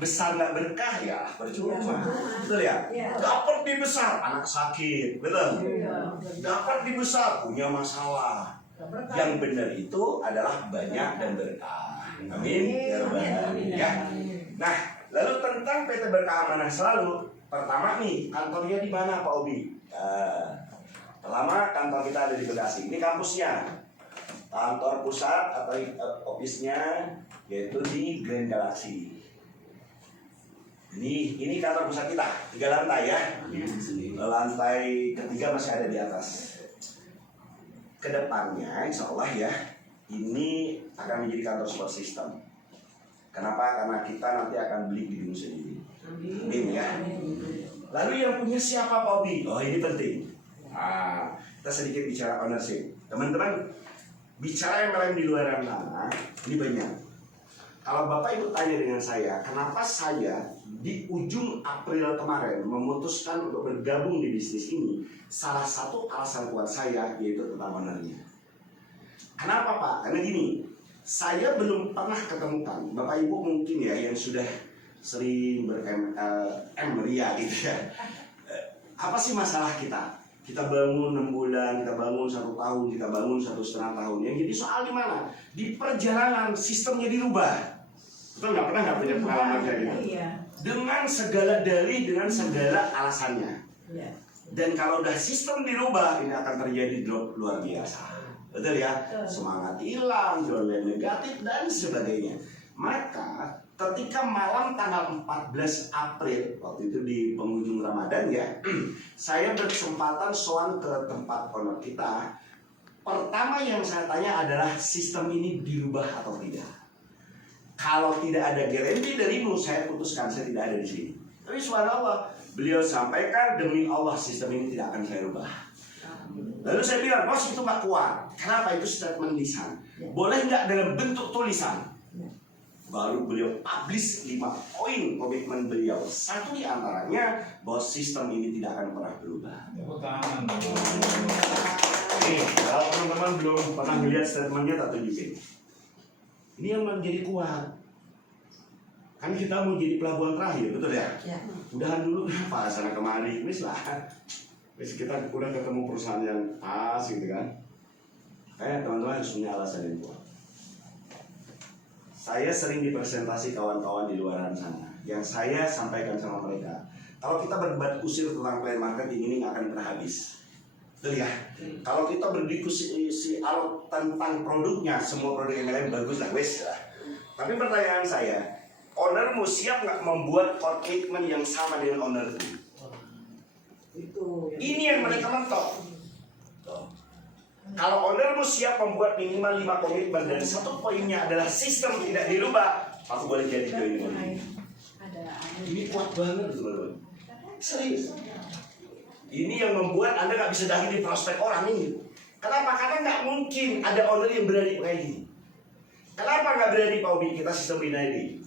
Besar nggak berkah ya percuma, betul ya? Dapat di besar anak sakit, betul? Dapat di besar punya masalah. Yang benar itu adalah banyak dan berkah. Amin ya rabbal alamin ya. Nah, lalu tentang PT Berkah Amanah Selalu, pertama nih kantornya di mana Pak Obi? Pertama kantor kita ada di Bekasi. Ini kampusnya. Kantor pusat atau office-nya yaitu di Grand Galaxy. Ini kantor pusat kita, 3 lantai ya. Lantai ketiga masih ada di atas. Kedepannya, insya Allah ya, ini akan menjadi kantor support system. Kenapa? Karena kita nanti akan beli gedung sendiri. Amin ya. Lalu yang punya siapa Pak Obi? Oh ini penting. Kita sedikit bicara ownership. Teman-teman, bicara MLM di luar sana, ini banyak. Kalau Bapak Ibu tanya dengan saya, kenapa saya di ujung April kemarin memutuskan untuk bergabung di bisnis ini, salah satu alasan kuat saya yaitu tentang ownernya. Kenapa Pak? Karena gini, saya belum pernah ketemukan, Bapak Ibu mungkin ya yang sudah sering ria gitu ya. Apa sih masalah kita? Kita bangun 6 bulan, kita bangun 1 tahun, kita bangun 1,5 tahun. Yang jadi soal di mana? Di perjalanan sistemnya dirubah. Betul nggak? Pernah nggak punya pengalaman kayak gitu? Iya. Dengan segala dalih, dengan segala alasannya. Iya. Dan kalau udah sistem dirubah, ini akan terjadi drop luar biasa. Betul ya? Betul. Semangat hilang, downline negatif, dan sebagainya. Maka ketika malam tanggal 14 April, waktu itu di penghujung Ramadan ya, saya berkesempatan soan ke tempat owner kita. Pertama yang saya tanya adalah sistem ini dirubah atau tidak. Kalau tidak ada garansi darimu, saya putuskan saya tidak ada di sini. Tapi subhanallah, beliau sampaikan demi Allah sistem ini tidak akan saya rubah. Lalu saya bilang, bos itu nggak kuat. Kenapa? Itu statement lisan. Boleh nggak dalam bentuk tulisan? Baru beliau publish 5 poin komitmen beliau. Satu di antaranya bahwa sistem ini tidak akan pernah berubah. Nih, kalau teman-teman belum pernah melihat statementnya, tak tunjukin. Ini yang menjadi kuat. Kan kita mau jadi pelabuhan terakhir, betul ya? Udahan dulu, apa sana kemari, wis lah. Wis kita udah ketemu perusahaan yang pas gitu kan. Kayak teman-teman harus punya alasan yang kuat. Saya sering dipresentasi kawan-kawan di luar sana, yang saya sampaikan sama mereka. Kalau kita berdebat kusir tentang plan marketing ini nggak akan pernah habis. Betul ya? Kalau kita berdiskusi tentang produknya, semua produk yang lain bagus lah, wes lah. Tapi pertanyaan saya, ownermu siap nggak membuat komitmen yang sama dengan ownerku? Ini yang mereka mentok. Kalau ownermu siap membuat minimal 5 komitmen dan satu poinnya adalah sistem tidak dirubah, aku boleh jadi join ini. Ini kuat banget teman-teman. Serius. Ini yang membuat Anda nggak bisa dahili prospek orang ini. Kenapa? Karena nggak mungkin ada owner yang berani kayak gini. Kenapa nggak berani Pak Obi? Kita sistem binary.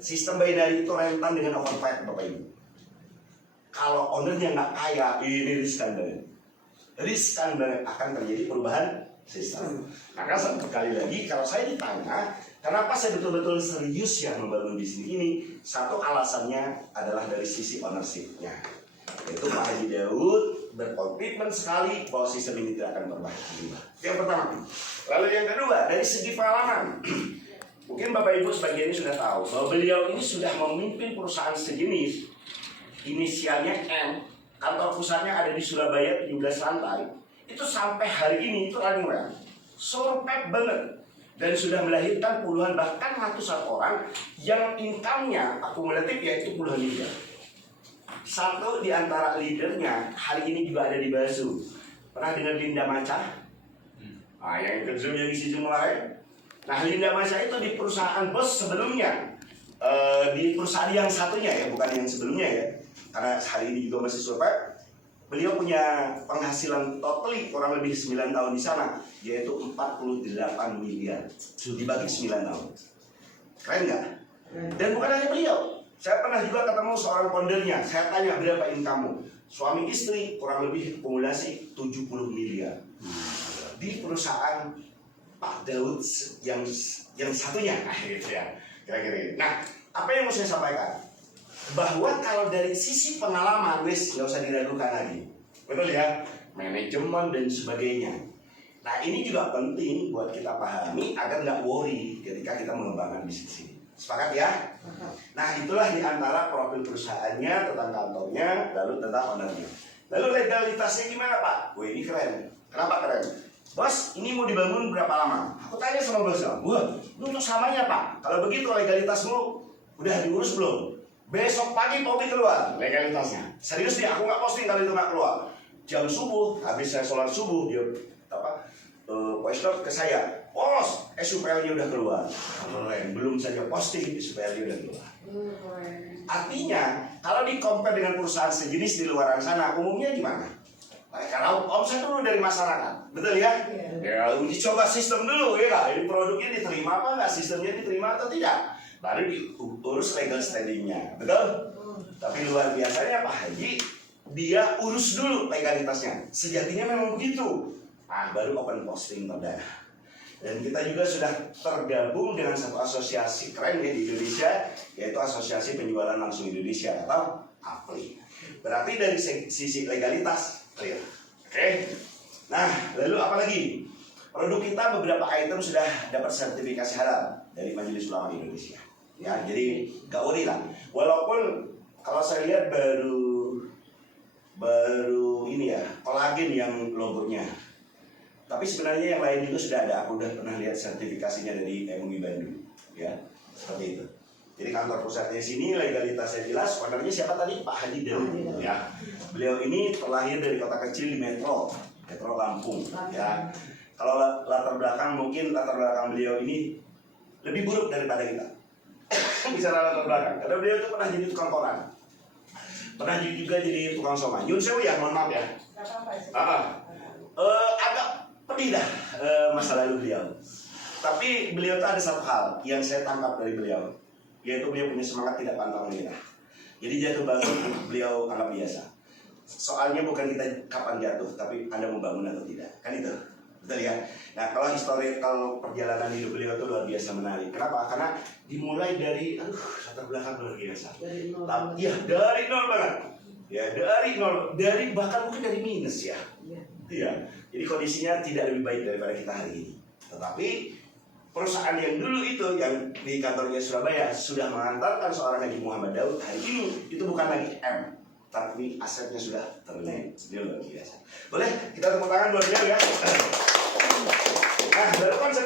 Sistem binary itu rentan dengan overfight Bapak Ibu. Kalau ownernya nggak kaya, ini riskan banget. Riskan banget akan terjadi perubahan sistem. Maka sekali lagi kalau saya ditanya, kenapa saya betul-betul serius ya membangun bisnis ini? Satu alasannya adalah dari sisi ownership-nya. Itu Pak Haji Daud berkomitmen sekali bahwa sistem ini tidak akan pernah berubah. Yang pertama. Lalu yang kedua, dari segi pengalaman. Mungkin Bapak Ibu sebagian ini sudah tahu bahwa beliau ini sudah memimpin perusahaan sejenis. Inisialnya M. Kantor pusatnya ada di Surabaya 17 lantai. Itu sampai hari ini itu running well. Surpet banget. Dan sudah melahirkan puluhan bahkan ratusan orang yang income-nya akumulatif yaitu puluhan miliar. Satu di antara leadernya hari ini juga ada di Basu. Pernah dengar Linda Maca? Yang ke Zoom yang isi Zoom lain. Nah, Linda Maca itu di perusahaan bos sebelumnya, di perusahaan yang satunya ya, bukan yang sebelumnya ya. Karena hari ini juga masih survive. Beliau punya penghasilan totally kurang lebih 9 tahun di sana, yaitu 48 miliar dibagi 9 tahun. Keren nggak? Dan bukan hanya beliau. Saya pernah juga ketemu seorang foundernya. Saya tanya berapa income-mu? Suami istri kurang lebih akumulasi 70 miliar. Di perusahaan Pak Daud yang satunya gitu ya. Kira-kira gitu. Nah, apa yang mau saya sampaikan? Bahwa kalau dari sisi pengalaman, wis nggak usah diragukan lagi. Betul ya? Manajemen dan sebagainya. Nah, ini juga penting buat kita pahami agar nggak worry ketika kita mengembangkan bisnis ini. Sepakat ya? Nah, itulah di antara profil perusahaannya, tentang kantornya, lalu tentang ownernya. Lalu legalitasnya gimana, Pak? Wah, ini keren. Kenapa keren? Bos, ini mau dibangun berapa lama? Aku tanya sama bosnya, wah, lu untuk samanya, Pak. Kalau begitu legalitasmu udah diurus belum? Besok pagi Popi keluar legalitasnya. Serius nih, aku nggak posting kalau itu nggak keluar. Jam subuh, habis saya sholat subuh, dia voice note ke saya, bos, SUPL-nya udah keluar. Keren, belum saja posting, SUPL-nya udah keluar. Artinya, kalau di-compare dengan perusahaan sejenis di luar sana, umumnya gimana? Karena omset dulu dari masyarakat, betul ya? Ya, uji coba sistem dulu, ya kak. Ini produknya diterima apa nggak? Sistemnya diterima atau tidak? Baru diurus legal standingnya, betul? Tapi luar biasanya Pak Haji, dia urus dulu legalitasnya. Sejatinya memang begitu. Nah, baru open posting perdana. Dan kita juga sudah tergabung dengan satu asosiasi keren ya di Indonesia, yaitu Asosiasi Penjualan Langsung Indonesia atau APLI. Berarti dari sisi legalitas clear. Oke. Nah, lalu apa lagi? Produk kita beberapa item sudah dapat sertifikasi halal dari Majelis Ulama Indonesia. Ya, jadi gak worry lah. Walaupun kalau saya lihat baru ini ya, kolagen yang logonya. Tapi sebenarnya yang lain juga sudah ada. Aku udah pernah lihat sertifikasinya dari MUI Bandung. Ya, seperti itu. Jadi kantor pusatnya sini, legalitasnya jelas. Ownernya siapa tadi? Pak Haji Daud. Ya, beliau ini terlahir dari kota kecil di Metro Lampung. Ya, kalau latar belakang beliau ini lebih buruk daripada kita. Bicara latar belakang, karena beliau itu pernah jadi tukang koran, pernah juga jadi tukang somai. Yun sewu ya, mohon maaf ya. Agak pedih dah masa lalu beliau. Tapi beliau itu ada satu hal yang saya tangkap dari beliau, yaitu beliau punya semangat tidak pantang menyerah. Jadi jatuh bangun beliau anggap biasa. Soalnya bukan kita kapan jatuh, tapi Anda membangun atau tidak, kan itu. Betul ya. Nah, kalau historical perjalanan hidup beliau itu luar biasa menarik. Kenapa? Karena dimulai dari latar belakang luar biasa. Dari nol. Ya, dari nol banget. Ya, dari nol, bahkan mungkin dari minus ya. Iya. Jadi kondisinya tidak lebih baik daripada kita hari ini. Tetapi perusahaan yang dulu itu yang di kantornya Surabaya sudah mengantarkan seorang Haji Muhammad Daud hari ini itu bukan lagi M, tapi asetnya sudah ternilai. Ini luar biasa. Boleh kita tepuk tangan buat beliau ya. Nah, dari konsep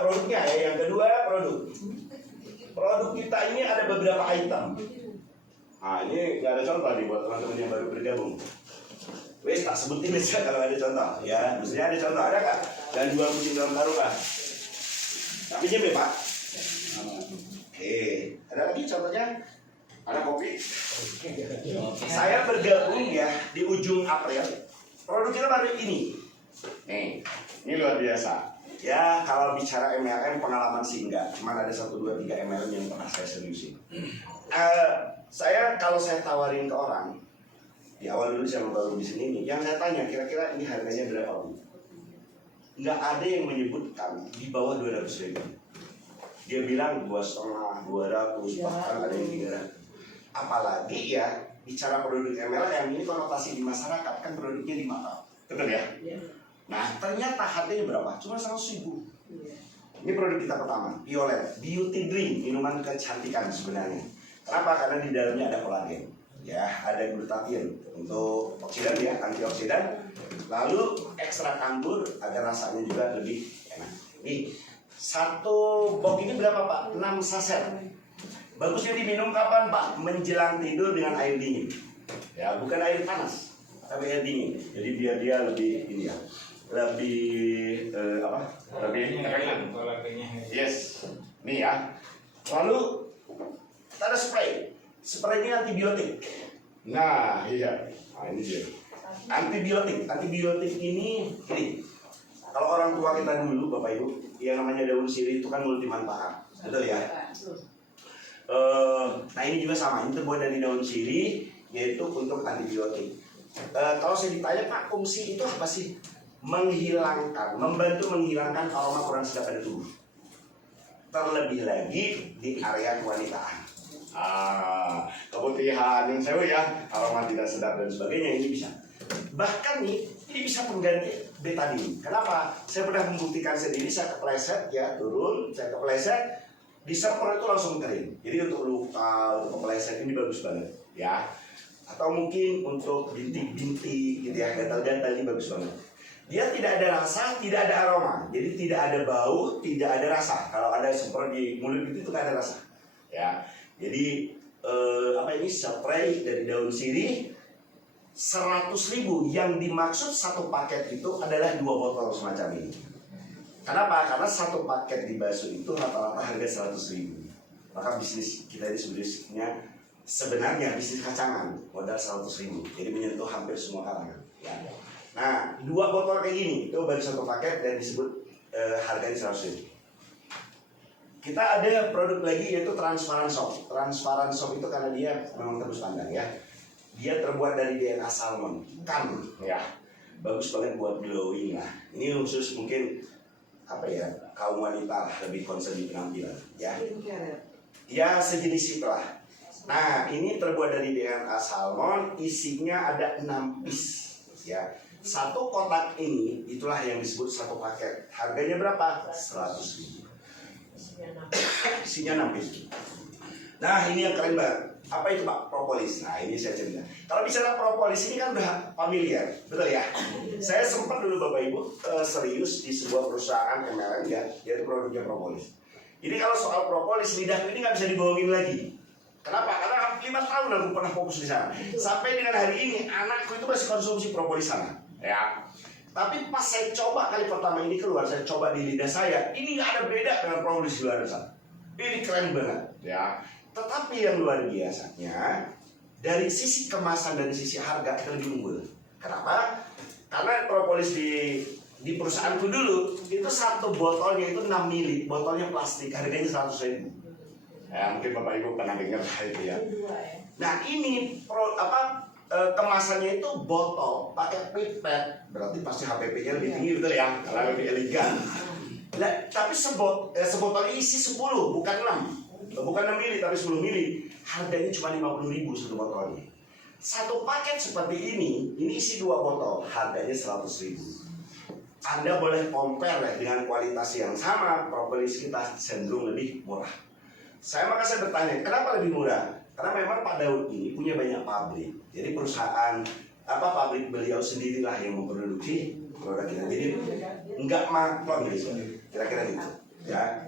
produknya ya, yang kedua produk kita ini ada beberapa item. Nah, ini nggak ada contoh nih buat teman-teman yang baru bergabung. Wes tak sebutin aja kalau ada contoh ya, maksudnya ada contoh, ada nggak? Dan jual kucing dalam karung lah. Tapi pinjam ya Pak. Oke, ada lagi contohnya? Ada kopi. Saya bergabung ya di ujung April. Produk kita baru ini. Nih, ini luar biasa. Ya, kalau bicara MLM pengalaman sih enggak. Cuman ada 1, 2, 3 MLM yang pernah saya seriusin. Kalau saya tawarin ke orang, di awal dulu saya baru di sini nih, yang saya tanya kira-kira ini harganya berapa Bu? Nggak ada yang menyebutkan di bawah 200.000. Dia bilang 2,5, 200, bahkan ada yang 300. Apalagi ya bicara produk MLM ini konotasi di masyarakat kan produknya di mahal, betul ya? Nah ternyata harganya berapa? Cuma 100.000. Ini produk kita pertama, Violet Beauty Drink, minuman kecantikan sebenarnya. Kenapa? Karena di dalamnya ada kolagen, ya ada glutathione untuk oksidan ya, antioksidan. Lalu ekstrak anggur agar rasanya juga lebih enak. Nih, satu box ini berapa Pak? 6 saset. Bagusnya diminum kapan Pak? Menjelang tidur dengan air dingin. Ya, bukan air panas, tapi air dingin. Jadi biar dia lebih ini ya, lebih lebih ringan. Yes, nih ya. Lalu kita ada spray. Spraynya antibiotik. Nah, iya. Nah, ini dia. Antibiotik ini. Kalau orang tua kita dulu, Bapak Ibu, yang namanya daun sirih itu kan multi manfaat, betul ya? Nah ini juga sama, ini terbuat dari daun sirih, yaitu untuk antibiotik. Kalau saya ditanya Pak, fungsi itu apa sih? Membantu menghilangkan aroma kurang sedap pada tubuh. terlebih lagi di area kewanitaan. Keputihan yang sewu ya, aroma tidak sedap dan sebagainya, ini bisa. Bahkan nih, ini bisa pengganti betadine. Kenapa? Saya pernah membuktikan sendiri, saya kepleset ya, turun, saya kepleset, disemprot itu langsung kering. Jadi untuk luka, untuk kepleset ini bagus banget ya. Atau mungkin untuk bintik-bintik gitu ya, gatal-gatal ini bagus banget. Dia tidak ada rasa, tidak ada aroma, jadi tidak ada bau, tidak ada rasa. Kalau ada semprot di mulut itu nggak ada rasa ya. Jadi ini spray dari daun sirih 100.000, yang dimaksud satu paket itu adalah 2 botol semacam ini. Kenapa? Karena satu paket di Baso itu rata-rata harga 100.000. Maka bisnis kita ini sebenarnya bisnis kacangan, modal 100.000. Jadi menyentuh hampir semua kalangan. Ya. Nah, 2 botol kayak gini itu baru satu paket dan disebut harganya 100.000. Kita ada produk lagi yaitu transparan soap. Transparan soap itu karena dia memang tembus pandang ya. Dia terbuat dari DNA salmon, ikan ya. Bagus banget buat glowing lah. Ini khusus mungkin kaum wanita lebih concern di penampilan ya. Ya sejenis itulah. Nah, ini terbuat dari DNA salmon, isinya ada 6 piece ya. Satu kotak ini itulah yang disebut satu paket. Harganya berapa? 100.000. Isinya 6 piece. Nah, ini yang keren banget. Apa itu Pak? Propolis. Nah, ini saya cerita. Kalau bicara propolis ini kan udah familiar, betul ya? Saya sempat dulu Bapak Ibu serius di sebuah perusahaan MLM ya, yaitu produknya propolis. Jadi kalau soal propolis, lidahku ini nggak bisa dibohongin lagi. Kenapa? Karena 5 tahun aku pernah fokus di sana. Sampai dengan hari ini anakku itu masih konsumsi propolis sana, ya. Tapi pas saya coba kali pertama ini keluar, saya coba di lidah saya, ini nggak ada beda dengan propolis di luar sana. Ini keren banget, ya. Tetapi yang luar biasanya, dari sisi kemasan dan sisi harga itu lebih unggul. Kenapa? Karena propolis di perusahaanku dulu itu satu botolnya itu 6 mili, botolnya plastik, harganya 100.000. Ya, mungkin Bapak Ibu pernah dengar itu ya. Nah ini kemasannya itu botol pakai pipet, berarti pasti HPP-nya lebih tinggi betul ya, karena lebih elegan. Nah, tapi sebotol isi 10, bukan 6 mili tapi 10 mili. Harganya cuma 50.000 satu botolnya. Satu paket seperti ini isi 2 botol, harganya 100.000. Anda boleh compare dengan kualitas yang sama, propolis kita cenderung lebih murah. Saya bertanya, kenapa lebih murah? Karena memang Pak Daud ini punya banyak pabrik. Jadi perusahaan pabrik beliau sendirilah yang memproduksi produk kita. Jadi enggak maklum gitu, kira-kira gitu. Ya.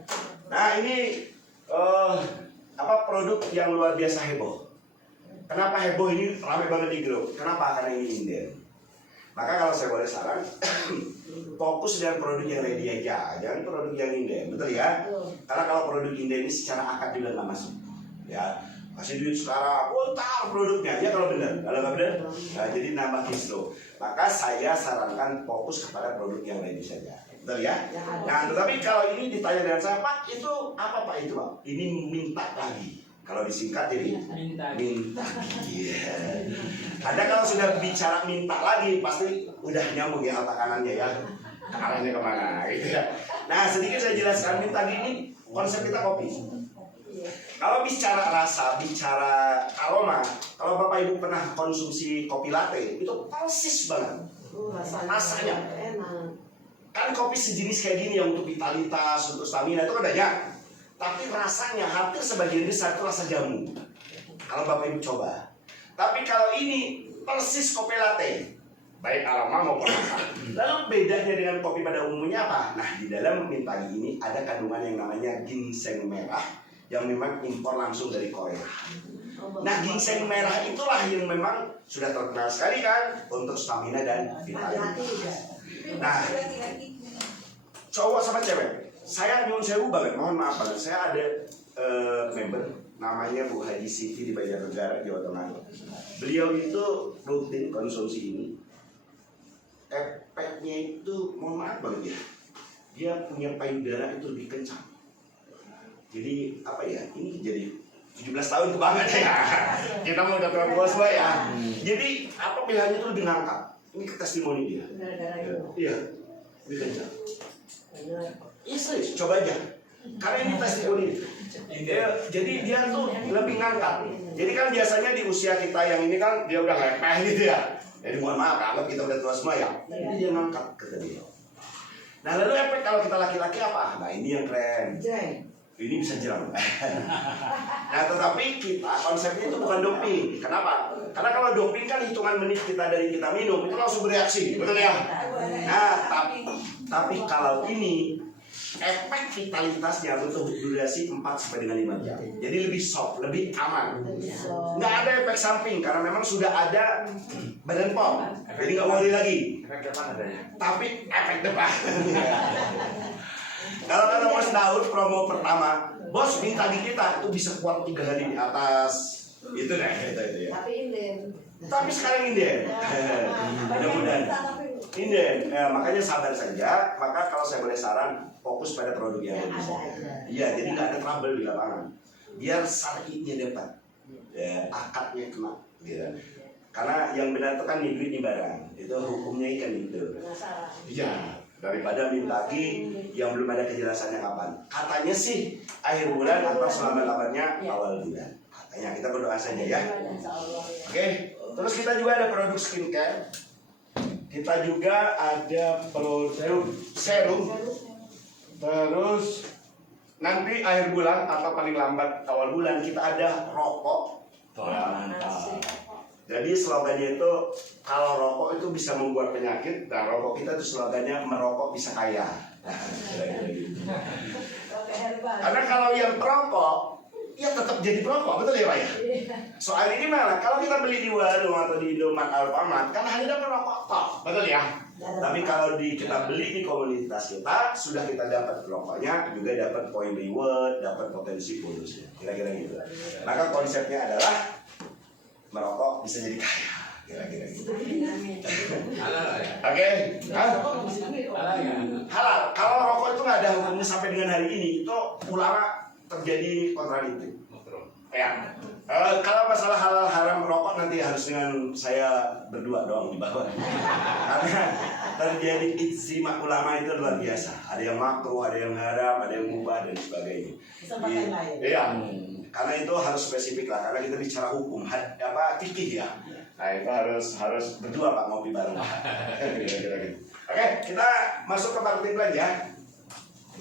Nah ini produk yang luar biasa heboh. Kenapa heboh ini ramai banget di grup? Kenapa? Karena ini inden. Maka kalau saya boleh saran, fokus dengan produk yang ready aja, jangan produk yang inden, betul ya? Karena kalau produk inden ini secara akad juga nggak masuk, ya. Kasih duit sekarang, tar produknya aja kalau benar, kalau nggak benar, nah, jadi nambah kislo. Maka saya sarankan fokus kepada produk yang ready saja, betul ya? Nah, tetapi kalau ini ditanya dengan saya, Pak, itu apa Pak itu Pak? Ini minta lagi. Kalau disingkat jadi minta lagi. Yeah. Anda kalau sudah bicara minta lagi pasti udah nyambung ya otak kanannya ya. Arahnya kemana gitu ya. Nah sedikit saya jelaskan minta ini konsep kita kopi. Kalau bicara rasa, bicara aroma, kalau Bapak Ibu pernah konsumsi kopi latte itu persis banget rasanya. Kan kopi sejenis kayak gini yang untuk vitalitas, untuk stamina itu kan banyak. Tapi rasanya hampir sebagian besar itu rasa jamu. Kalau Bapak Ibu coba. Tapi kalau ini persis kopi latte, baik aroma maupun rasa. Lalu bedanya dengan kopi pada umumnya apa? Nah di dalam mintagi ini ada kandungan yang namanya ginseng merah yang memang impor langsung dari Korea. Nah ginseng merah itulah yang memang sudah terkenal sekali kan untuk stamina dan vitalitas. Nah cowok sama cewek. Saya nyuwun sewu banget, mohon maaf banget. Saya ada member namanya Bu Haji Siti di Banjarnegara, Jawa Tengah. Beliau itu rutin konsumsi ini. Efeknya itu, mohon maaf banget ya, dia punya payudara itu lebih kencang. Jadi ini jadi 17 tahun kebanget ya. Kita mau udah tua semua ya. Jadi pilihannya itu lebih ngangkat. Ini testimoni dia. Iya, lebih kencang. Iya serius, coba aja. Karena ini testimoni. Jadi dia tuh lebih ngangkat. Jadi kan biasanya di usia kita yang ini kan dia udah lepeh gitu ya. Jadi mohon maaf, anggap kita udah tua semua ya. Jadi dia ngangkat kata dia. Nah lalu efek kalau kita laki-laki apa? Nah ini yang keren. Ini bisa jeram. Nah tetapi kita konsepnya itu bukan doping. Kenapa? Karena kalau doping kan hitungan menit kita dari kita minum itu langsung bereaksi, betul ya? Nah tapi kalau ini efek vitalitasnya butuh durasi 4 sampai dengan 5 jam. Jadi lebih soft, lebih aman. Nggak ada efek samping karena memang sudah ada badan POM. Jadi nggak worry lagi. Efek depan adanya. Tapi efek depan. Kalau kata Bos Daud promo pertama, bos minta di kita itu bisa kuat 3 hari di atas. Itu deh itu ya. Tapi sekarang inden. Mudah-mudahan inden. Ya, makanya sabar saja. Maka kalau saya boleh saran, fokus pada produk yang bagus. Iya, jadi nggak ada trouble di lapangan. Biar syar'inya dapat, ya, akadnya kena. Gitu. Karena yang benar itu kan duit di barang. Itu hukumnya kan itu. Iya. Daripada minta lagi yang belum ada kejelasannya kapan. Katanya sih akhir bulan atau selama-lamanya awal bulan. Katanya kita berdoa saja ya. Oke. Terus kita juga ada produk skincare. Kita juga ada produk serum. Terus nanti akhir bulan atau paling lambat awal bulan kita ada rokok. Jadi slogannya itu kalau rokok itu bisa membuat penyakit, dan rokok kita itu slogannya merokok bisa kaya. Karena kalau yang perokok, ya tetap jadi perokok, betul ya Pak ya? Soal ini malah kalau kita beli di warung atau di Indomaret Alfamart, kan hanya dapat rokok toh, betul ya? Tapi kalau kita beli di komunitas kita, sudah kita dapat rokoknya, juga dapat poin reward, dapat potensi bonusnya, kira-kira gitu. Maka konsepnya adalah merokok bisa jadi kaya, kira-kira gitu. Oke, halal. Kalau rokok itu nggak ada hukumnya sampai dengan hari ini, itu ulama terjadi kontradiktif. Ya. Kalau masalah halal haram rokok nanti harus dengan saya berdua doang di bawah. Karena terjadi ijtima ulama itu luar biasa. Ada yang makruh, ada yang haram, ada yang mubah dan sebagainya. Iya. Karena itu harus spesifik lah. Karena kita bicara hukum, fikih ya. Nah itu harus berdua Pak ngopi bareng. Oke, kita masuk ke marketing plan ya.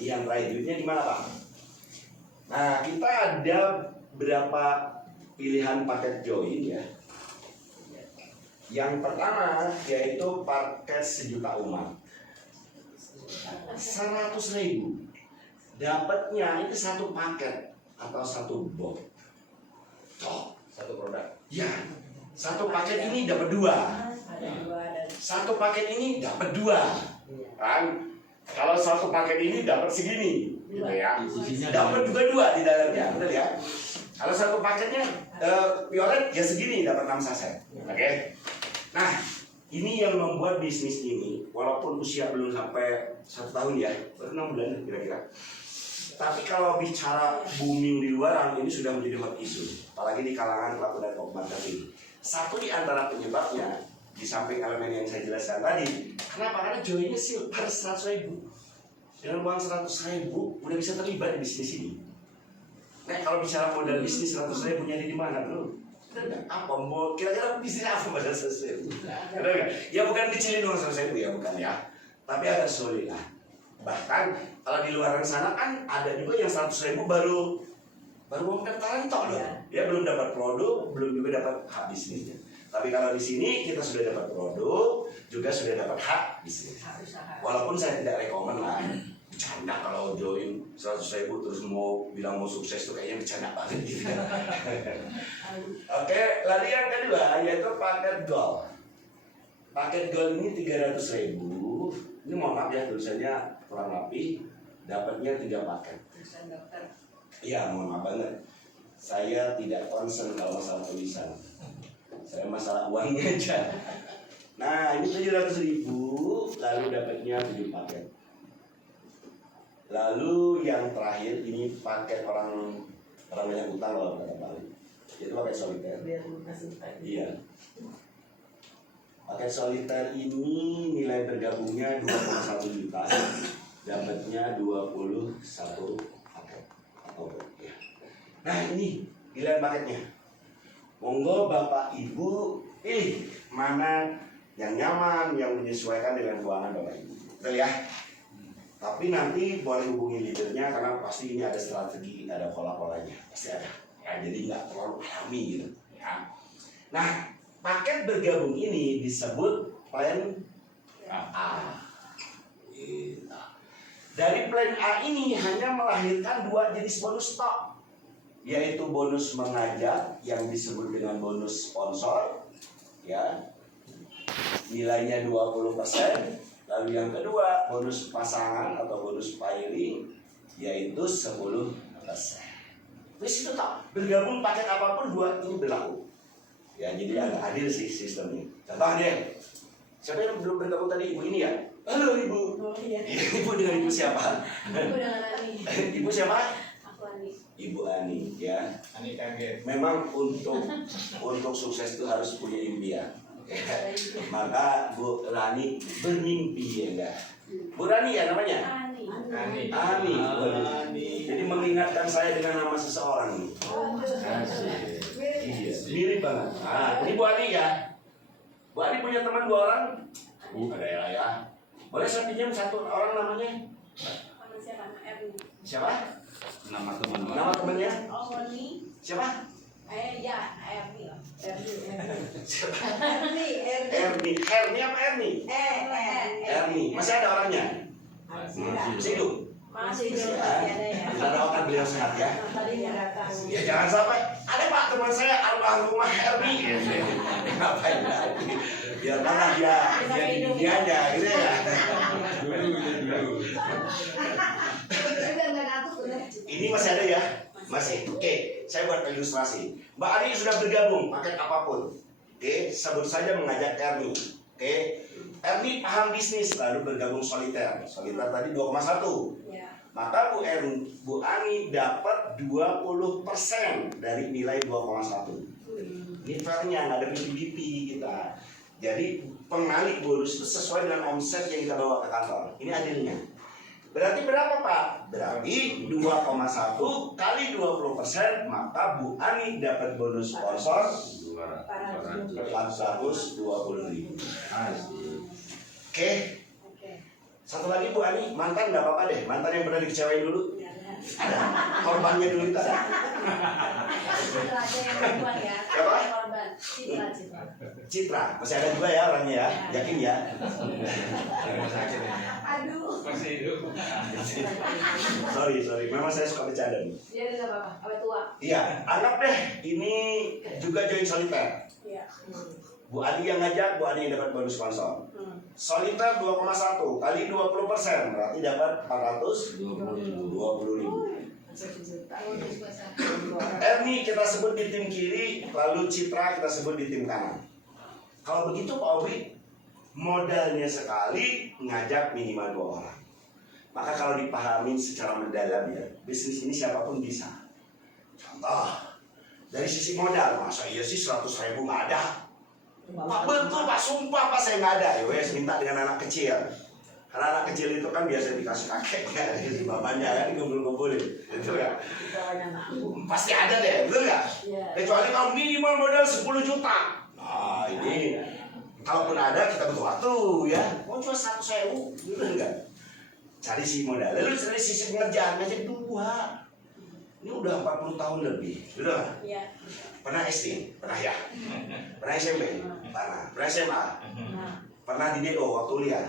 Yang terakhir duitnya di mana Pak? Nah kita ada berapa pilihan paket join ya. Yang pertama yaitu paket 1 juta umat, 100.000. Dapatnya itu 1 paket atau 1 box. Toh, 1 produk. Ya, 1 paket ini dapat 2. 1 paket ini dapat 2. Kan? Kalau 1 paket ini dapat segini, gitu ya. Dapat juga 2 di dalamnya, betul ya? Kalau 1 paketnya violet ya segini, dapat 6 saset. Oke. Nah, ini yang membuat bisnis ini, walaupun usia belum sampai 1 tahun ya, baru 6 bulan kira-kira. Tapi kalau bicara booming di luaran, ini sudah menjadi hot issue, apalagi di kalangan pelaku network marketing. Satu di antara penyebabnya, di samping elemen yang saya jelaskan tadi, kenapa? Karena joinnya sih per 100.000. Dengan uang 100.000 udah bisa terlibat di bisnis ini. Nah kalau bicara modal bisnis 100.000 nyari di mana bro? Apa mau kira-kira bisnis apa pada 100.000? Ya bukan kecilin uang 100.000 ya, bukan ya. Tapi agak sulit lah. Bahkan kalau di luar sana kan ada juga yang 100.000 baru mau pendaftaran tok loh. Ya belum dapat produk, belum juga dapat hak bisnisnya. Tapi kalau di sini kita sudah dapat produk, juga sudah dapat hak bisnis. Walaupun saya tidak rekomen lah. Bercanda kalau join 100.000 terus mau bilang mau sukses tuh kayaknya bercanda banget gitu. Oke, lalu yang kedua yaitu paket gold. Paket gold ini 300.000. Ini mohon maaf ya tulisannya kurang rapi. Dapatnya 3 paket. Iya, mohon maaf banget. Saya tidak concern kalau masalah tulisan. Saya masalah uangnya aja. Nah, ini 700.000, lalu dapatnya 7 paket. Lalu yang terakhir ini paket orang banyak utang kalau kata Bali. Itu paket soliter. Iya. Paket soliter ini nilai bergabungnya 2,1 juta. Dapatnya 21 paket. Markobo. Ya. Nah ini pilihan paketnya. Monggo Bapak Ibu pilih mana yang nyaman, yang menyesuaikan dengan keuangan Bapak Ibu. Betul ya? Tapi nanti boleh hubungi leadernya karena pasti ini ada strategi, ada pola-polanya, pasti ada. Ya, jadi nggak terlalu alami gitu. Ya. Nah, paket bergabung ini disebut plan A. Gitu. Dari plan A ini hanya melahirkan 2 jenis bonus stok, yaitu bonus mengajak yang disebut dengan bonus sponsor, ya, nilainya 20%. Lalu yang kedua bonus pasangan atau bonus pairing, yaitu 10%. Terus itu tak bergabung paket apapun 2 ini berlaku. Ya jadi agak adil sih sistemnya. Contoh deh, siapa yang belum bergabung tadi? Ibu ini ya? Halo Ibu. Oh, iya. Ibu dengan Ibu siapa? Ibu dengan Ani. Ibu siapa? Aku Ani. Ibu Ani, ya. Ani kaget. Memang untuk sukses itu harus punya impian. Ya. Maka Bu Rani bermimpi ya enggak? Bu Rani ya namanya? Ani. Ani. Ani. Ani. Jadi mengingatkan saya dengan nama seseorang nih. Iya, mirip banget. Nah, ini Bu Ani ya. Bu Ani punya teman 2 orang? Ada ya. Boleh saya pinjam 1 orang namanya? Nama siapa? Erni. Siapa? Nama teman. Nama temannya? Oh, Erni. Siapa? Ya, Erni. Siapa? Erni. Erni. Erni apa Erni? Erni. Masih ada orangnya? Masih hidup? Masih Ya. ada ya. Kita doakan beliau sehat ya. Tadi nggak datang. Ya jangan sampai ada Pak teman saya almarhumah Erni. Ngapain lagi? Biar mana dia dunianya gitu ya. Dulu. Ini masih ada ya? Masih. Oke, saya buat ilustrasi. Mbak Ani sudah bergabung paket apapun. Oke, sebut saja mengajak Erni. Oke. Erni paham bisnis lalu bergabung soliter. Soliter tadi 2,1. Ya. Maka Bu Ani dapat 20% dari nilai 2,1. Ini fairnya, nggak ada pipi-pipi kita. Jadi pengalih bonus itu sesuai dengan omset yang kita bawa ke kantor. Ini adilnya. Berarti berapa Pak? Berarti 2,1 kali 20%, maka Bu Ani dapat bonus sponsor 420.000. Oke. Satu lagi Bu Ani, mantan nggak apa-apa deh. Mantan yang pernah dikecewain dulu. Ada korbannya dulu itu ada. Citra aja yang perempuan ya. Siapa? Korban. Citra. Citra, masih ada juga ya orangnya ya. Yakin ya? Rumah sakit ya. Aduh. Masih hidup. Sorry. Memang saya suka bercanda nih. Dia nggak apa-apa. Awet tua. Iya, anggap deh ini juga join soliter. Iya. Bu Ani yang ngajak, Bu Ani yang dapat bonus sponsor. Soliter 2,1 kali 20%, berarti dapat 420.000. Erni kita sebut di tim kiri, lalu Citra kita sebut di tim kanan. Kalau begitu Pak Owi, modalnya sekali ngajak minimal 2 orang. Maka kalau dipahamin secara mendalam ya, bisnis ini siapapun bisa. Contoh, dari sisi modal, masa iya sih 100.000 nggak ada? Pak betul Pak, sumpah Pak saya nggak ada. Ya wes minta dengan anak kecil. Karena anak kecil itu kan biasa dikasih kakeknya, dikasih bapaknya kan dikumpul-kumpulin, betul ya? Pasti ada deh, betul nggak? Kecuali kalau minimal modal 10 juta. Nah ini, kalaupun ada kita butuh waktu ya. Mau cuma 100.000, betul nggak? Cari si modal, lalu dari sisi pengerjaan ngajak 2. Ini udah 40 tahun lebih, betul nggak? Iya. Pernah SD? Pernah ya? Pernah SMP? Pernah. Pernah SMA? Pernah di DO waktu kuliah?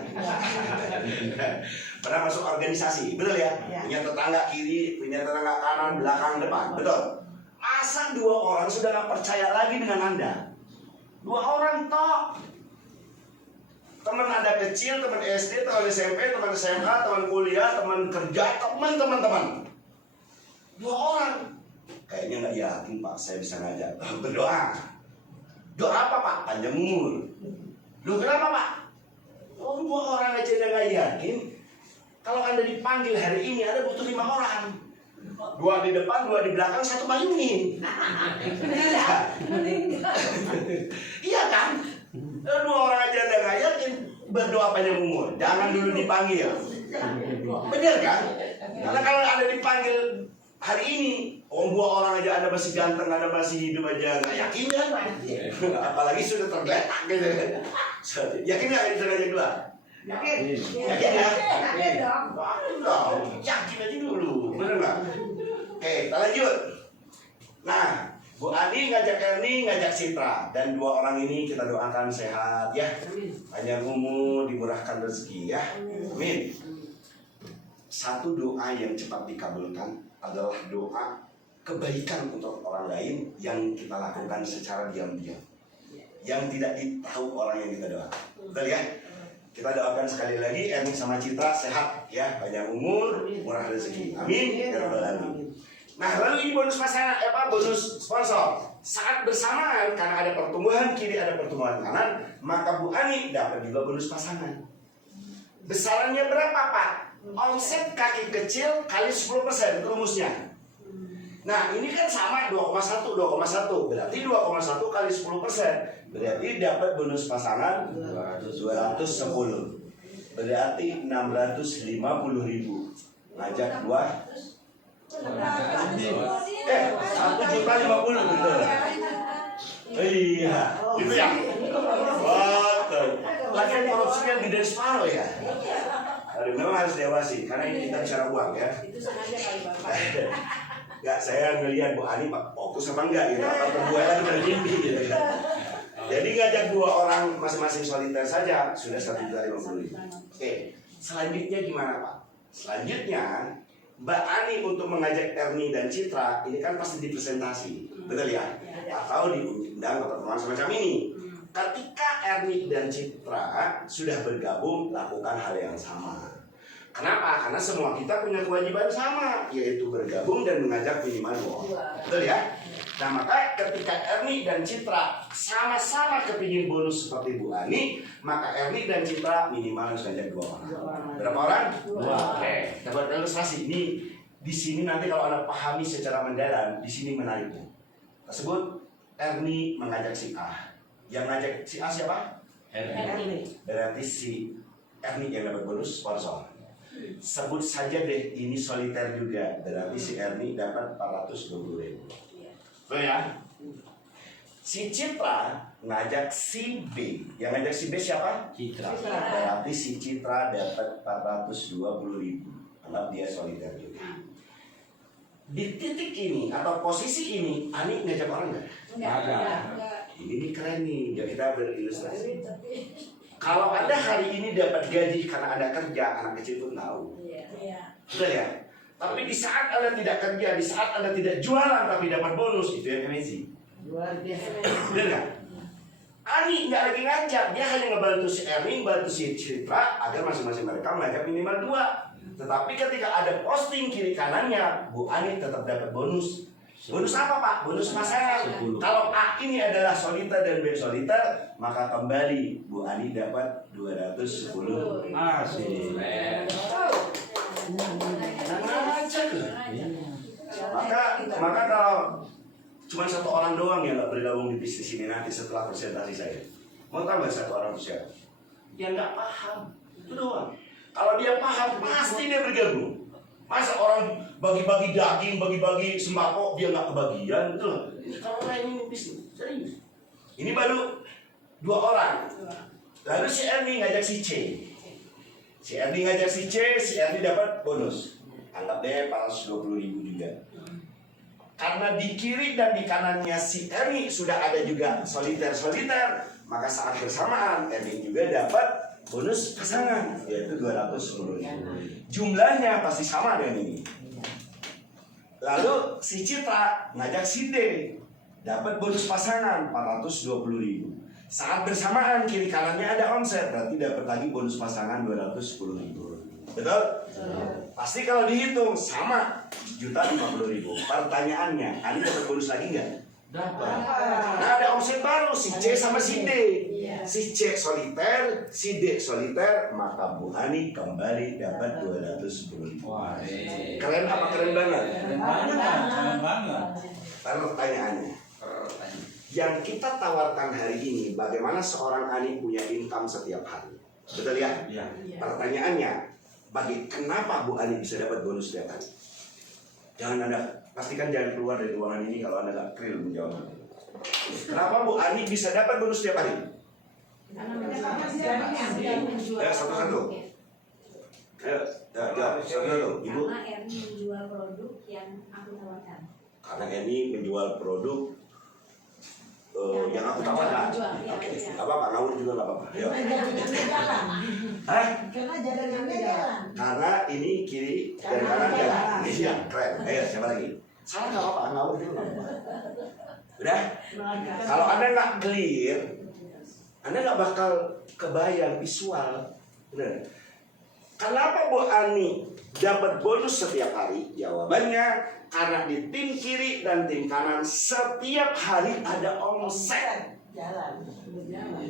Pernah masuk organisasi? Betul ya? Punya tetangga kiri, punya tetangga kanan, belakang, depan? Betul? Masa 2 orang sudah gak percaya lagi dengan Anda? 2 orang toh. Teman Anda kecil, teman SD, teman SMP, teman SMA, teman kuliah, teman kerja, teman-teman. 2 orang. Kayaknya nggak yakin Pak, saya bisa ngajak. Berdoa. Doa apa Pak? Panjang umur. Loh kenapa Pak? Oh 2 orang aja udah nggak yakin. Kalau Anda dipanggil hari ini, Anda butuh 5 orang. 2 di depan, 2 di belakang, 1 mayungin. Iya kan? 2 orang aja udah nggak yakin. Berdoa panjang umur. Jangan dulu dipanggil. Bener kan? Karena kalau Anda dipanggil hari ini, dua orang aja Anda masih ganteng, Anda masih hidup aja, nggak yakin kan? Apalagi sudah tergeletak gitu. Yakin nggak ini ngajak dua? Yakin? Yakin ya? Yakin dong. Yakin dong, yakin aja dulu, bener nggak? Oke, kita lanjut. Nah, Bu Ani ngajak Erni, ngajak Citra, dan dua orang ini kita doakan sehat ya, panjang umur, dimurahkan rezeki ya, amin. Satu doa yang cepat dikabulkan adalah doa kebaikan untuk orang lain yang kita lakukan secara diam-diam, yang tidak ditahu orang yang kita doakan. Betul ya? Kita doakan sekali lagi Erni sama Citra sehat ya, panjang umur, murah rezeki, amin ya rabbal alamin. Nah, lalu ini bonus pasangan, bonus sponsor. Saat bersamaan karena ada pertumbuhan kiri, ada pertumbuhan kanan, maka Bu Ani dapat juga bonus pasangan. Besarannya berapa, Pak? Omset kaki kecil kali 10%, rumusnya. Nah, ini kan sama 2,1, 2,1. Berarti 2,1 kali 10%. Berarti dapat bonus pasangan 210. Berarti 650.000. Ngajak dua 1.050.000 gitu. Iya, gitu ya. Betul. Lagian korupsinya lebih dari separuh ya. Memang harus diawasi karena ini kita bicara uang ya. Itu sengaja kali Bapak. Enggak, saya ngelihat Bu Ani Pak fokus apa enggak gitu. Apa berdua lagi bermimpi gitu ya. Jadi ngajak dua orang masing-masing soliter saja sudah 1.050.000. Oke, selanjutnya gimana Pak? Selanjutnya Mbak Ani untuk mengajak Erni dan Citra ini kan pasti dipresentasi, betul ya? Atau diundang ke pertemuan semacam ini. Ketika Erni dan Citra sudah bergabung, lakukan hal yang sama. Kenapa? Karena semua kita punya kewajiban sama, yaitu bergabung dan mengajak minimal dua. Betul ya? Nah, maka ketika Erni dan Citra sama-sama kepingin bonus seperti Bu Ani, maka Erni dan Citra minimal harus ngajak dua orang. Berapa orang? Dua. Oke, kita buat ilustrasi. Ini di sini nanti kalau Anda pahami secara mendalam, di sini menariknya. Tersebut Erni mengajak si A. Yang ngajak si A siapa? Erni. Berarti si Erni yang dapat bonus sponsor. Sebut saja deh ini soliter juga. Berarti si Erni dapat 420.000. Betul ya? Si Citra ngajak si B. Yang ngajak si B siapa? Citra. Berarti si Citra dapat 420.000. Anggap dia soliter juga. Di titik ini atau posisi ini, Ani ngajak orang nggak? Enggak. Ini keren nih, ya kita berilustrasi. Kalau Anda hari ini dapat gaji karena Anda kerja, anak kecil pun tahu. Iya. Betul ya? Tapi di saat Anda tidak kerja, di saat Anda tidak jualan tapi dapat bonus, itu yang amazing. Luar biasa. Betul nggak? Ani nggak lagi ngajak, dia hanya ngebantu si Erni, bantu si Citra agar masing-masing mereka mengajak minimal 2. Tetapi ketika ada posting kiri kanannya, Bu Ani tetap dapat bonus. Bonus apa Pak? Bonus pasangan. Kalau A ini adalah soliter dan B soliter, maka kembali Bu Ani dapat 210. Asik. Maka kalau cuma satu orang doang yang nggak bergabung di bisnis ini nanti setelah presentasi saya, mau tahu nggak satu orang itu siapa? Yang nggak paham, itu doang. Kalau dia paham, pasti dia bergabung. Masa orang bagi-bagi daging, bagi-bagi sembako, dia nggak kebagian, betul? Kalau lain ini bisnis, serius. Ini baru 2 orang. Lalu si Erni ngajak si C. Si Erni ngajak si C, si Erni dapat bonus. Anggap deh 420.000 juga. Karena di kiri dan di kanannya si Erni sudah ada juga soliter-soliter, maka saat bersamaan Erni juga dapat bonus pasangan, yaitu 210.000. Jumlahnya pasti sama dengan ini. Lalu si Citra ngajak si D, dapat bonus pasangan 420.000. Saat bersamaan kiri kanannya ada omset, berarti dapat lagi bonus pasangan 210.000. Betul? Pasti kalau dihitung sama 1.050.000. Pertanyaannya, Ani dapat bonus lagi nggak? Dapat. Nah, ada omset baru si C sama si D. Si C soliter, si D soliter, maka Bu Ani kembali dapat 210.000. Wah, Keren apa keren banget? keren banget. Pertanyaannya, yang kita tawarkan hari ini, bagaimana seorang Ani punya income setiap hari? Betul ya? Ya. Pertanyaannya, kenapa Bu Ani bisa dapat bonus setiap hari? Jangan Anda, pastikan jangan keluar dari ruangan ini kalau Anda nggak clear menjawab. Kenapa Bu Ani bisa dapat bonus setiap hari? Ya, satu-satu. Ayo, ya, satu-satu. Ibu. Karena Erni menjual produk yang aku tawarkan. Karena Eni menjual produk yang aku tawarkan. Oke, nggak apa-apa, ngawur juga nggak apa-apa. Ayo. Hah? Karena jalanannya jalan. Karena ini kiri dan kanan jalan. Iya, keren. Ayo, siapa lagi? Salah nggak apa-apa, ngawur juga nggak apa-apa. Udah? Kalau Anda nggak clear, Anda nggak bakal kebayang visual. Bener. Kenapa Bu Ani dapat bonus setiap hari? Jawabannya karena di tim kiri dan tim kanan setiap hari ada omset. Jalan.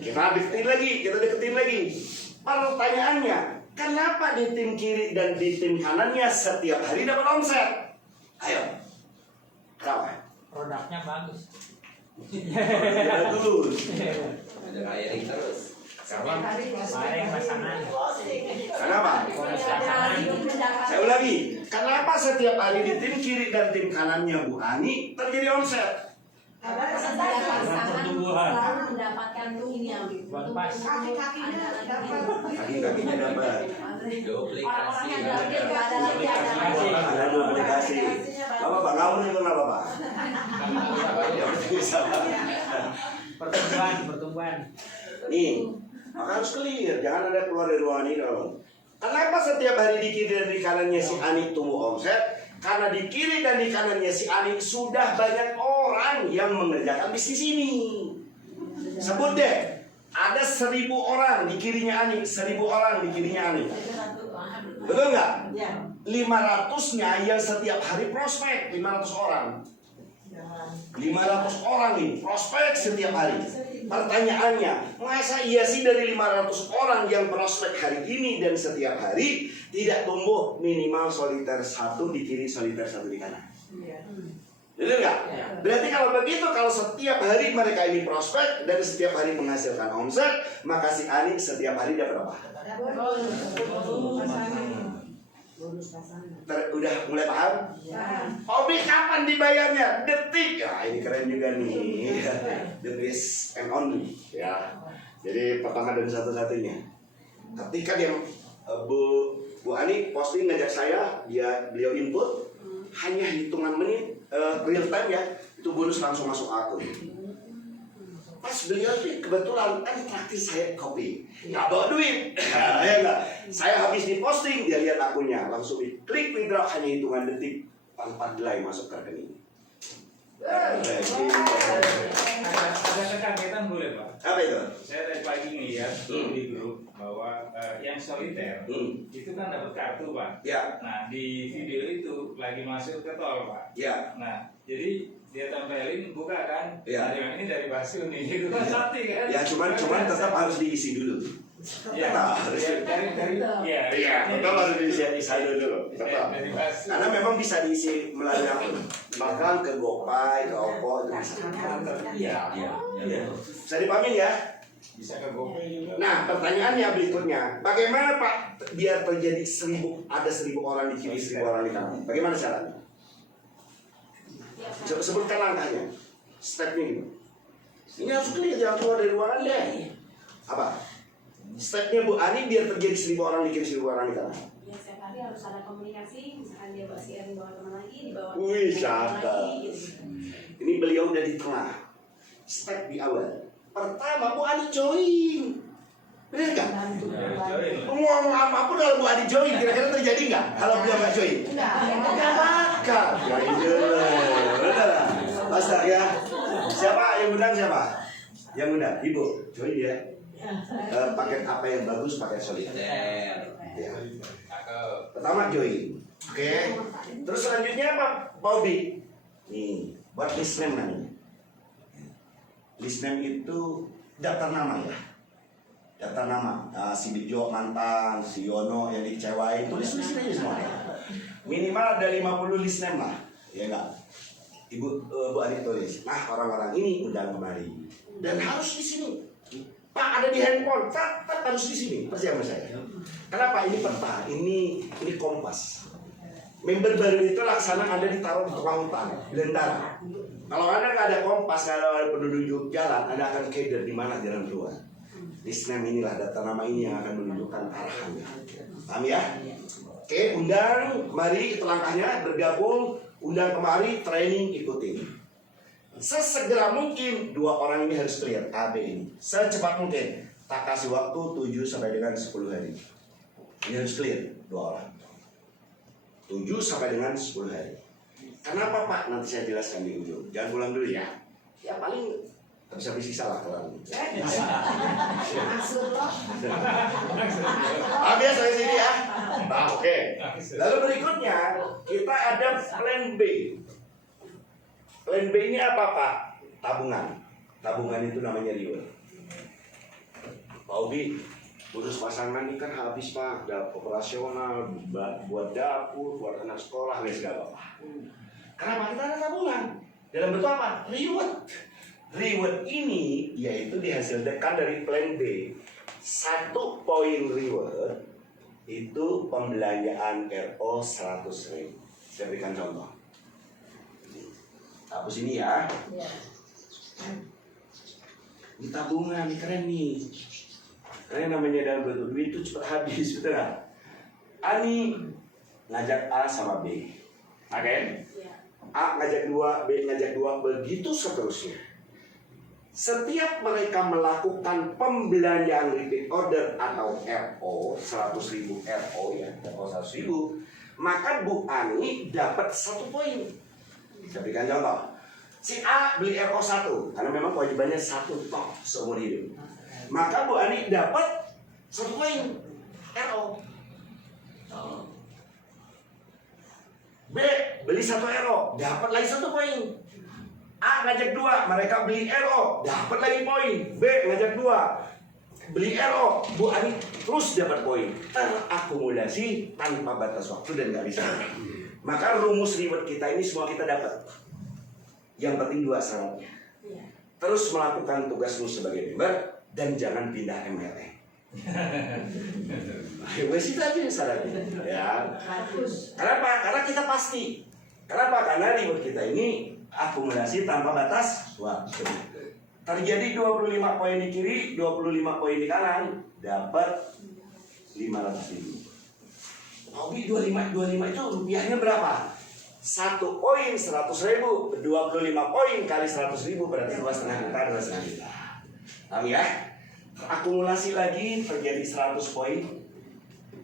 Kita deketin lagi. Pertanyaannya, kenapa di tim kiri dan di tim kanannya setiap hari dapat omset? Ayo. Kenapa? Produknya bagus. Bagus. Ada hiring terus. Kemarin pasangan. Kenapa? Saya ulangi. Kenapa setiap hari di tim kiri dan tim kanannya Bu Ani terjadi omset? Karena Setiap pasangan pertumbuhan. selalu mendapatkan ini Pas. kaki-kakinya dapat. Kaki-kakinya dapat. Orang-orang yang dapat tidak ada lagi Ada duplikasi. Gak apa-apa, ngawur juga gak apa-apa. Pertumbuhan. Nih, maka harus clear. Jangan ada keluar dari ruangan ini kalau. Kenapa setiap hari di kiri dan di kanannya si Ani tumbuh omset? Karena di kiri dan di kanannya si Ani sudah banyak orang yang mengerjakan bisnis ini. Sebut deh, ada 1.000 orang di kirinya Ani, 1.000 orang di kirinya Ani. Betul nggak? Ya. 500-nya yang setiap hari prospek, 500 orang. 500 orang nih, prospek setiap hari. Pertanyaannya, masa iya sih dari 500 orang yang prospek hari ini dan setiap hari tidak tumbuh minimal soliter 1 di kiri, soliter 1 di kanan? Betul nggak? Berarti kalau begitu, kalau setiap hari mereka ini prospek dan setiap hari menghasilkan omset, maka si Ani setiap hari dapat apa? Udah mulai paham? Obi kapan dibayarnya? Detik. Ya ini keren juga nih. The best and only. Ya. Jadi pertama dan satu-satunya. Ketika dia Bu Ani posting ngajak saya, beliau input hanya hitungan menit, real time ya, itu bonus langsung masuk akun. Pas beliau itu kebetulan kan traktir saya kopi, nggak bawa duit, ya nggak. Saya habis di posting, dia lihat akunnya, langsung klik withdraw hanya hitungan detik tanpa delay masuk ke rekening. Ada kekagetan boleh Pak? Apa itu? Saya tadi pagi ngeliat di grup bahwa yang soliter itu kan dapat kartu Pak. Ya. Nah di video itu lagi masuk ke tol Pak. Ya. Nah jadi dia tempelin buka kan. Ya. Nah, ini dari Basu nih. Itu kan sate kan. Ya cuman tetap harus diisi dulu. Ya. Harus. Dari ya. Iya, tetap harus diisi dulu. Tetap. Dari Basu. Karena memang bisa diisi melalui akun. Bahkan ke GoPay, ke Oppo itu bisa. Iya. Iya. Bisa dipahamin ya? Bisa ke GoPay juga. Nah, pertanyaannya berikutnya, bagaimana Pak biar terjadi 1.000 orang di kiri, 1.000 orang di kanan? Bagaimana caranya? Sebutkan langkahnya, stepnya gitu. Ini harus clear, jangan keluar dari ruangan deh. Apa? Stepnya Bu Ani biar terjadi 1.000 orang di kiri, 1.000 orang di kanan. Ya, setiap hari harus ada komunikasi, misalkan dia bawa si Erin bawa teman lagi, dibawa Wih, teman cakep. lagi, gitu. Ini beliau udah di tengah. Step di awal. Pertama, Bu Ani join. Bener nggak? Ngomong apapun kalau Bu Ani join, kira-kira terjadi nggak? Kalau beliau nggak join? Nggak bakal. Join dulu. Bener lah. Basta ya. Siapa yang undang siapa? Yang undang? Ibu. Join ya. Paket apa yang bagus? Paket soliter. Ya. Pertama join. Oke. Terus selanjutnya apa? Bobby. Nih, buat list name namanya. List name itu daftar nama ya. Daftar nama. Nah, si Bijo mantan, si Yono yang dikecewain, tulis aja semua. Minimal ada 50 list name lah. Ya enggak? Bu Ani tulis. Nah, orang-orang ini undang kemari. Dan harus di sini. Pak ada di handphone, tetap harus di sini. Percaya sama saya. Kenapa? Ini peta, ini kompas. Member baru itu laksana Anda ditaruh di tukang utang, belentara. Kalau Anda nggak ada kompas, nggak ada penduduk jalan, Anda akan keder di mana jalan keluar. List name inilah, data nama ini yang akan menunjukkan arahannya. Paham ya? Oke, undang, mari itu langkahnya, bergabung, undang kemari, training, ikutin. Sesegera mungkin dua orang ini harus clear, A, B ini. Secepat mungkin, tak kasih waktu 7 sampai dengan 10 hari. Ini harus clear, dua orang. 7 sampai dengan 10 hari. Kenapa Pak? Nanti saya jelaskan di ujung. Jangan pulang dulu ya. Ya paling habis sisa lah kalau biasa di sini ya. Nah, oke. Lalu berikutnya kita ada plan B. Plan B ini apa Pak? Tabungan. Tabungan itu namanya reward. Pak Obi, urus pasangan ini kan habis Pak, udah operasional, buat dapur, buat anak sekolah, segala apa. Kenapa kita ada tabungan? Dalam bentuk apa? Reward. Reward ini yaitu dihasilkan dari plan B. 1 poin reward itu pembelanjaan RO 100.000. Saya berikan contoh. Hapus ini ya. Ini tabungan, keren nih. Karena namanya dalam bentuk duit itu cepat habis, betul nggak? Ani ngajak A sama B, oke? A ngajak 2, B ngajak 2, begitu seterusnya. Setiap mereka melakukan pembelanjaan repeat order atau RO 100.000 RO ya, RO 100.000, maka Bu Ani dapat 1 poin. Saya berikan contoh. Si A beli RO 1 karena memang kewajibannya 1 tok seumur hidup. Maka Bu Ani dapat 1 poin RO. B beli 1 RO, dapat lagi 1 poin. A ngajak 2, mereka beli RO, dapat lagi poin. B ngajak 2, beli RO, Bu Ani terus dapat poin. Terakumulasi tanpa batas waktu dan gak bisa. Maka rumus reward kita ini semua kita dapat. Yang penting 2 syaratnya. Terus melakukan tugasmu sebagai member dan jangan pindah MLE. Wes itu aja syaratnya. Ya. Kenapa? Karena kita pasti. Kenapa? Karena reward kita ini akumulasi tanpa batas waktu. Terjadi 25 poin di kiri, 25 poin di kanan, dapat 500.000. Hobi 25 itu rupiahnya berapa? 1 poin 100.000, 25 poin kali 100.000 berarti 2,5 juta, 2,5 juta. Paham ya? Akumulasi lagi terjadi 100 poin.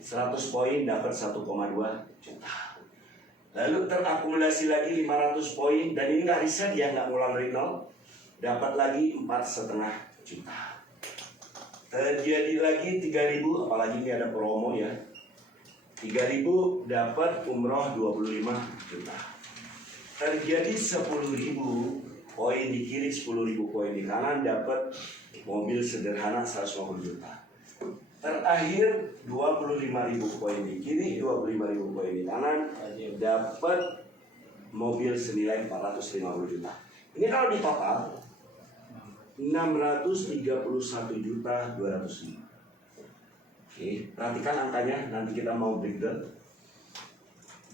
100 poin dapat 1,2 juta. Lalu terakumulasi lagi 500 poin dan ini nggak riset ya, nggak ngulang dari nol, dapat lagi 4,5 juta. Terjadi lagi 3.000, apalagi ini ada promo ya. 3.000 dapat umroh 25 juta. Terjadi 10.000 poin di kiri, 10.000 poin di kanan, dapat mobil sederhana 150 juta. Terakhir 25.000 poin di kiri, 25.000 poin di kanan, dapat mobil senilai 450 juta. Ini kalau di total 631.200.000. Oke, perhatikan angkanya, nanti kita mau breakdown.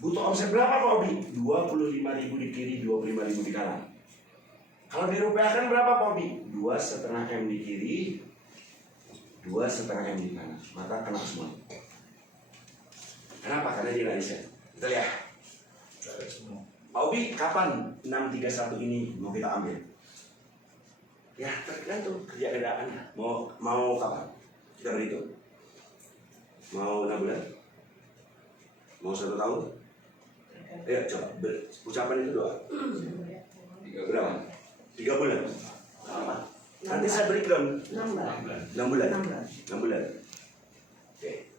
Butuh omset berapa Pak Obi? 25.000 di kiri, 25.000 di kanan. Kalau dirupiahkan berapa Pak Obi? 2,5 M di kiri, 2,5 M di kanan. Maka kena semua. Kenapa? Karena dia nggak riset. Kita lihat. Pak Obi, kapan 631 ini mau kita ambil? Ya tergantung kerja keadaannya. Mau kapan? Kita berhitung. Mau 6 bulan? Mau 1 tahun? Ya coba ucapan itu doa. Berapa? 3 bulan. Apa? Nanti saya breakdown. 6 bulan. 6 bulan. Oke.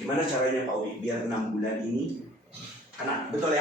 Gimana caranya Pak Obi biar 6 bulan ini? Karena betul ya.